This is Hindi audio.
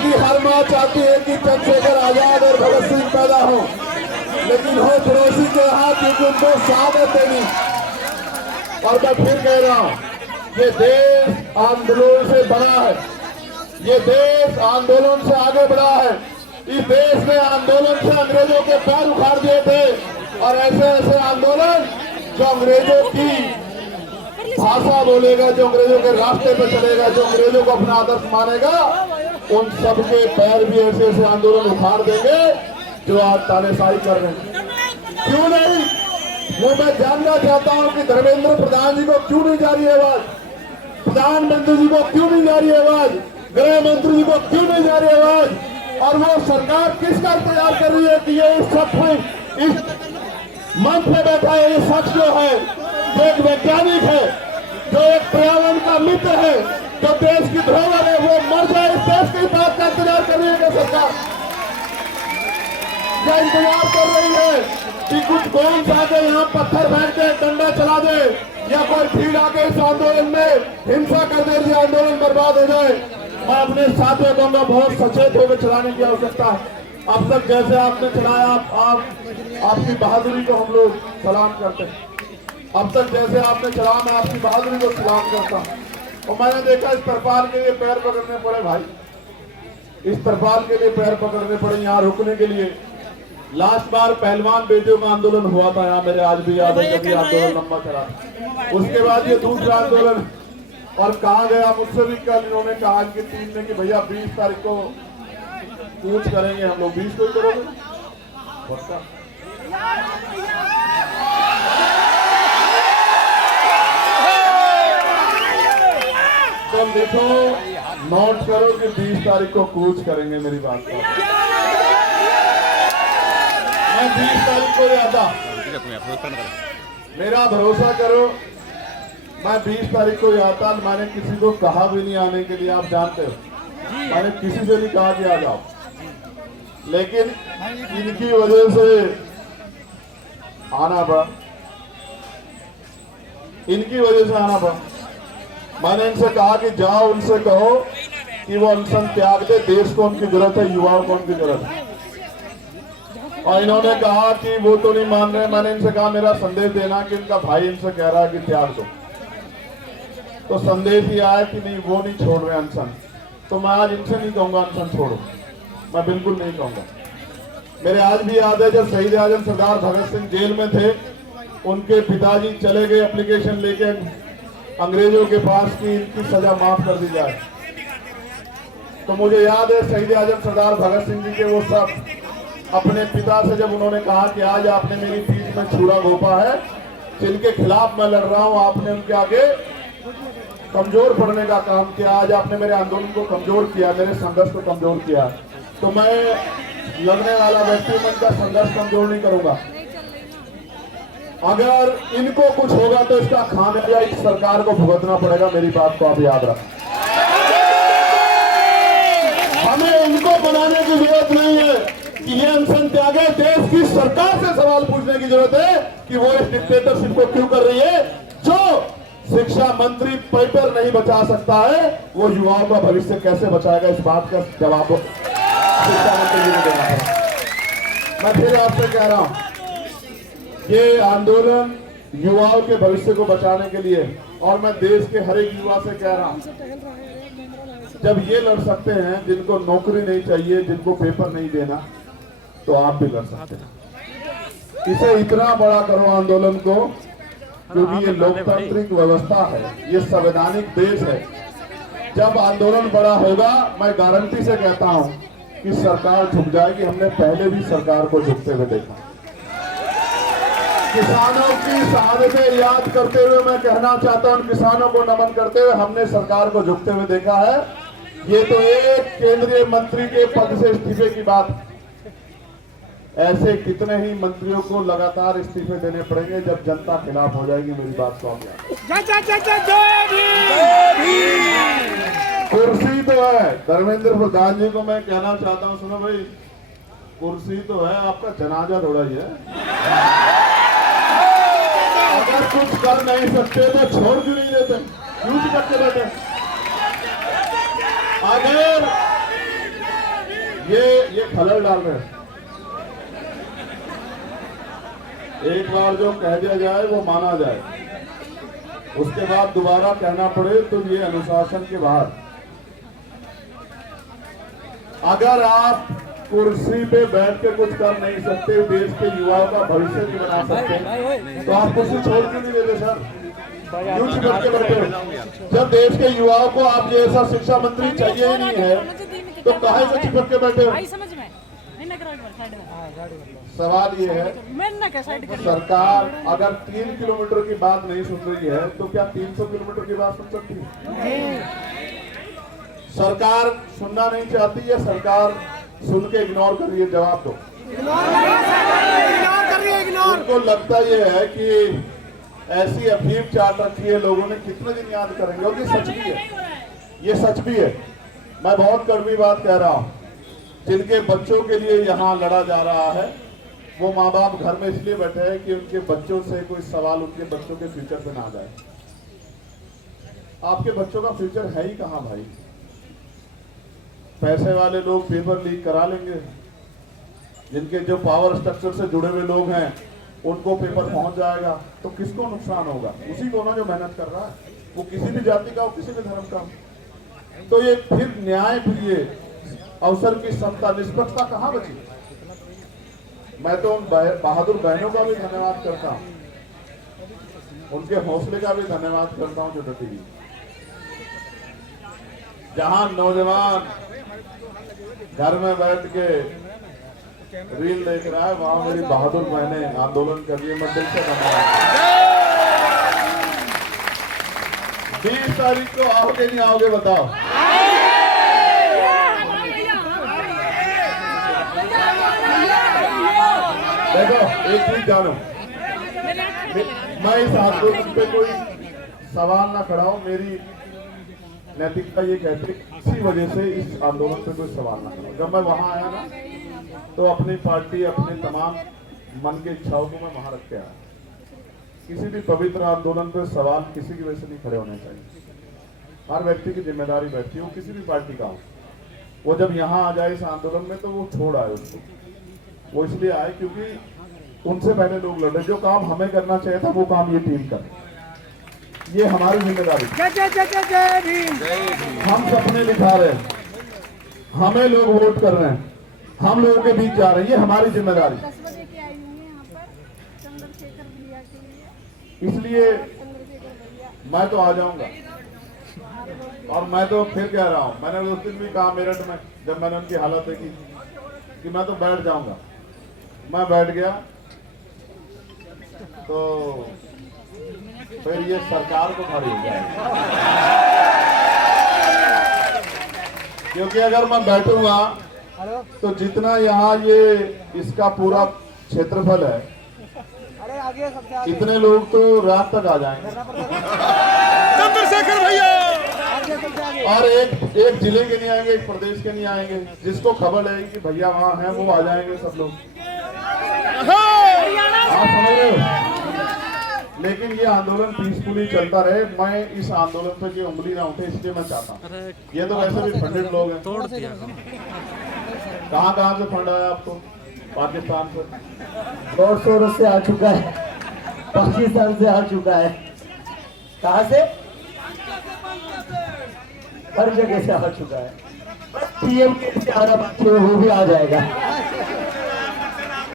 की हर माँ चाहती है कि चंद्रशेखर आजाद और भगत सिंह पैदा हो, लेकिन हो पड़ोसी के हाथ क्योंकि उनको शहादत देनी। और मैं फिर कह रहा हूँ, ये देश आंदोलन से बना है, ये देश आंदोलन से आगे बढ़ा है। इस देश ने आंदोलन से अंग्रेजों के पैर उखाड़ दिए थे, और ऐसे ऐसे आंदोलन जो अंग्रेजों की भाषा बोलेगा, जो अंग्रेजों के रास्ते पे चलेगा, जो अंग्रेजों को अपना आदर्श मानेगा, उन सबके पैर भी ऐसे ऐसे आंदोलन उखाड़ देंगे जो आज तानाशाही कर रहे हैं। क्यों नहीं? वो मैं जानना चाहता हूं कि धर्मेंद्र प्रधान जी को क्यों नहीं जा रही आवाज, प्रधानमंत्री जी को क्यों नहीं जा रही आवाज, गृह मंत्री जी को क्यों नहीं जा रही आवाज, और वो सरकार किसका इंतजार कर रही है कि ये इस मंच पे बैठा है, ये शख्स जो है, जो एक वैज्ञानिक है, जो एक पर्यावरण का मित्र है, जो देश की धरोहर है, वो मर जाए इस देश की बात का इंतजार कर रही है क्या सरकार? क्या इंतजार कर रही है कि कुछ कौन सा आके यहाँ पत्थर फेंक दे, डंडा चला दे, या कोई भीड़ आके इस आंदोलन में हिंसा कर दे, ये आंदोलन बर्बाद हो जाए? मैं अपने साथियों को बहुत सचेत होकर चलाने की आवश्यकता है। अब तक जैसे आपने चलाया, आपकी बहादुरी को हम लोग सलाम करते हैं। अब तक जैसे आपने चला, मैं आपकी बहादुरी को सलाम करता हूँ। और मैंने देखा इस तरपाल के लिए पैर पकड़ने पड़े भाई, इस तरपाल के लिए पैर पकड़ने पड़े यहाँ रुकने के लिए। लास्ट बार पहलवान बेटियों का आंदोलन हुआ था यहाँ, मेरे आज भी याद है, जब आंदोलन लंबा चला। उसके बाद ये दूसरा आंदोलन, और कहा गया मुझसे भी कल इन्होंने कहा कि टीम ने कि भैया 20 तारीख को कूच करेंगे हम लोग। 20 को ही करोगे? तो देखो, नोट करो कि 20 तारीख को कूच करेंगे। मेरी बात को मैं 20 तारीख को आता, मेरा भरोसा करो, मैं 20 तारीख को आता। मैंने किसी को कहा भी नहीं आने के लिए, आप जानते हो, मैंने किसी से नहीं कहा कि आ जाओ, लेकिन इनकी वजह से आना पड़ा, इनकी वजह से आना पड़ा। मैंने इनसे कहा कि जाओ, उनसे कहो कि वो अनशन त्याग दे, देश को उनकी जरूरत है, युवाओं को उनकी जरूरत है। और इन्होंने कहा कि वो तो नहीं मान रहे। मैंने इनसे कहा मेरा संदेश देना कि इनका भाई इनसे कह रहा है कि त्याग दो, तो संदेश ही आया कि नहीं, वो नहीं छोड़ रहे अनशन। तो मैं आज इनसे नहीं कहूंगा अनशन छोड़ो, मैं बिल्कुल नहीं कहूंगा। मेरे आज भी याद है जब शहीद आजम सरदार भगत सिंह जेल में थे, उनके पिताजी चले गए एप्लीकेशन लेके अंग्रेजों के पास कि इनकी सजा माफ कर दी जाए। तो मुझे याद है शहीद आजम सरदार भगत सिंह जी के वो सब अपने पिता से जब उन्होंने कहा कि आज आपने मेरी पीठ में छुरा घोंपा है, जिनके खिलाफ मैं लड़ रहा हूं, आपने उनके आगे कमजोर पड़ने का काम किया, आज आपने मेरे आंदोलन को कमजोर किया, मेरे संघर्ष को कमजोर किया। तो मैं लड़ने वाला व्यक्ति मन का संघर्ष कमजोर नहीं करूंगा। अगर इनको कुछ होगा तो इसका खामियाजा इस सरकार को भुगतना पड़ेगा। मेरी बात को आप याद रखें। हमें इनको बनाने की जरूरत नहीं है कि ये अनशन त्यागे, देश की सरकार से सवाल पूछने की जरूरत है कि वो इस डिक्टेटरशिप को क्यों कर रही है। जो शिक्षा मंत्री पेपर नहीं बचा सकता है, वो युवाओं का भविष्य कैसे बचाएगा, इस बात का जवाब शिक्षा मंत्री जी ने देना है। मैं फिर आपसे कह रहा हूं, ये आंदोलन युवाओं के भविष्य को बचाने के लिए, और मैं देश के हर एक युवा से कह रहा हूं, जब ये लड़ सकते हैं जिनको नौकरी नहीं चाहिए, जिनको पेपर नहीं देना, तो आप भी लड़ सकते हैं। इसे इतना बड़ा करो आंदोलन को, क्योंकि ये लोकतांत्रिक व्यवस्था है, ये संवैधानिक देश है। जब आंदोलन बड़ा होगा, मैं गारंटी से कहता हूं कि सरकार झुक जाएगी। हमने पहले भी सरकार को झुकते हुए देखा। किसानों की शहादतें याद करते हुए मैं कहना चाहता हूं, किसानों को नमन करते हुए हमने सरकार को झुकते हुए देखा है। ये तो एक केंद्रीय मंत्री के पद से इस्तीफे की बात, ऐसे कितने ही मंत्रियों को लगातार इस्तीफे देने पड़ेंगे जब जनता खिलाफ हो जाएगी। मेरी बात को आप कुर्सी तो है। धर्मेंद्र प्रधान जी को मैं कहना चाहता हूं, सुनो भाई, कुर्सी तो है, आपका जनाजा थोड़ा ही है। अगर कुछ कर नहीं सकते तो छोड़ क्यों नहीं देते, क्यों करके बैठे? ये खलल डाल रहे हैं। एक बार जो कह दिया जाए वो माना जाए, उसके बाद दोबारा कहना पड़े तो ये अनुशासन के बाहर। अगर आप कुर्सी पे बैठ के कुछ कर नहीं सकते, देश के युवाओं का भविष्य नहीं बना सकते, तो आप कुर्सी छोड़ क्यों नहीं देते सर? क्यों चिपक के बैठे? जब देश के युवाओं को आप ये ऐसा शिक्षा मंत्री चाहिए ही नहीं है तो काहे से चिपक के बैठे हो? सवाल ये है, सरकार अगर 3 किलोमीटर की बात नहीं सुन रही है तो क्या 300 किलोमीटर की बात सुन सकती है? सरकार सुनना नहीं चाहती है, सरकार सुन के इग्नोर कर रही है। जवाब दो। उनको लगता ये है कि ऐसी अफीम चाट रखी है लोगों ने, कितने दिन याद करेंगे। और ये सच भी है, ये सच भी है। मैं बहुत कड़वी बात कह रहा हूँ। जिनके बच्चों के लिए यहाँ लड़ा जा रहा है वो माँ बाप घर में इसलिए बैठे हैं कि उनके बच्चों से कोई सवाल उनके बच्चों के फ्यूचर पे ना आ जाए। आपके बच्चों का फ्यूचर है ही कहाँ भाई? पैसे वाले लोग पेपर लीक करा लेंगे, जिनके जो पावर स्ट्रक्चर से जुड़े हुए लोग हैं उनको पेपर पहुंच जाएगा, तो किसको नुकसान होगा? उसी को ना जो मेहनत कर रहा है, वो किसी भी जाति का हो, किसी भी धर्म का हो। तो ये फिर न्याय प्रिय अवसर की समता निष्पक्षता कहाँ बची? मैं तो उन बहादुर बहनों का भी धन्यवाद करता हूँ, उनके हौसले का भी धन्यवाद करता हूँ जो डटी हुई। जहां नौजवान घर में बैठ के रील देख रहा है, वहां मेरी बहादुर बहनें आंदोलन कर रही है। मैं दिल से धन्यवाद। 20 तारीख को आओगे नहीं आओगे बताओ? देखो एक चीज जानो, मैं इस आंदोलन पे कोई सवाल ना खड़ा हूं। मेरी नैतिकता ये कहती है इसी वजह से इस आंदोलन पे कोई सवाल ना खड़ा। जब मैं वहां आया ना तो अपनी पार्टी, अपने तमाम मन की इच्छाओं को मैं वहां रख के आया। किसी भी पवित्र आंदोलन पे सवाल किसी की वजह से नहीं खड़े होने चाहिए। हर व्यक्ति की जिम्मेदारी बैठती है, वो किसी भी पार्टी का हो। वो जब यहाँ आ जाए इस आंदोलन में तो वो छोड़ आए उसको। वो इसलिए आए क्योंकि उनसे पहले लोग लड़े। जो काम हमें करना चाहिए था वो काम ये टीम कर, ये हमारी जिम्मेदारी। हम सपने दिखा रहे हैं, हमें लोग वोट कर रहे हैं, हम लोगों के बीच जा रहे हैं, ये हमारी जिम्मेदारी। इसलिए मैं तो आ जाऊंगा। और मैं तो फिर कह रहा हूं, मैंने उस दिन भी कहा मेरठ में जब मैंने उनकी हालत देखी कि मैं तो बैठ जाऊंगा। मैं बैठ गया तो फिर ये सरकार को भारी हो जाएगा, क्योंकि अगर मैं बैठूंगा तो जितना यहाँ ये इसका पूरा क्षेत्रफल है, इतने लोग तो रात तक आ जाएंगे। चंद्रशेखर भैया और एक जिले के नहीं आएंगे, एक प्रदेश के नहीं आएंगे। जिसको खबर है कि भैया वहाँ हैं वो आ जाएंगे सब लोग। आप समझ रहे हो? लेकिन ये आंदोलन पीसफुली चलता रहे। मैं इस आंदोलन पे की उंगली ना उठे इसलिए मैं चाहता हूँ। ये तो वैसे भी फंडेड लोग हैं। कहाँ से फंड आया आपको? पाकिस्तान से 100 से आ चुका है, पाकिस्तान से आ चुका है। कहाँ से? हर जगह से आ चुका है। पीएम के से आना बाकी वो भी आ जाएगा।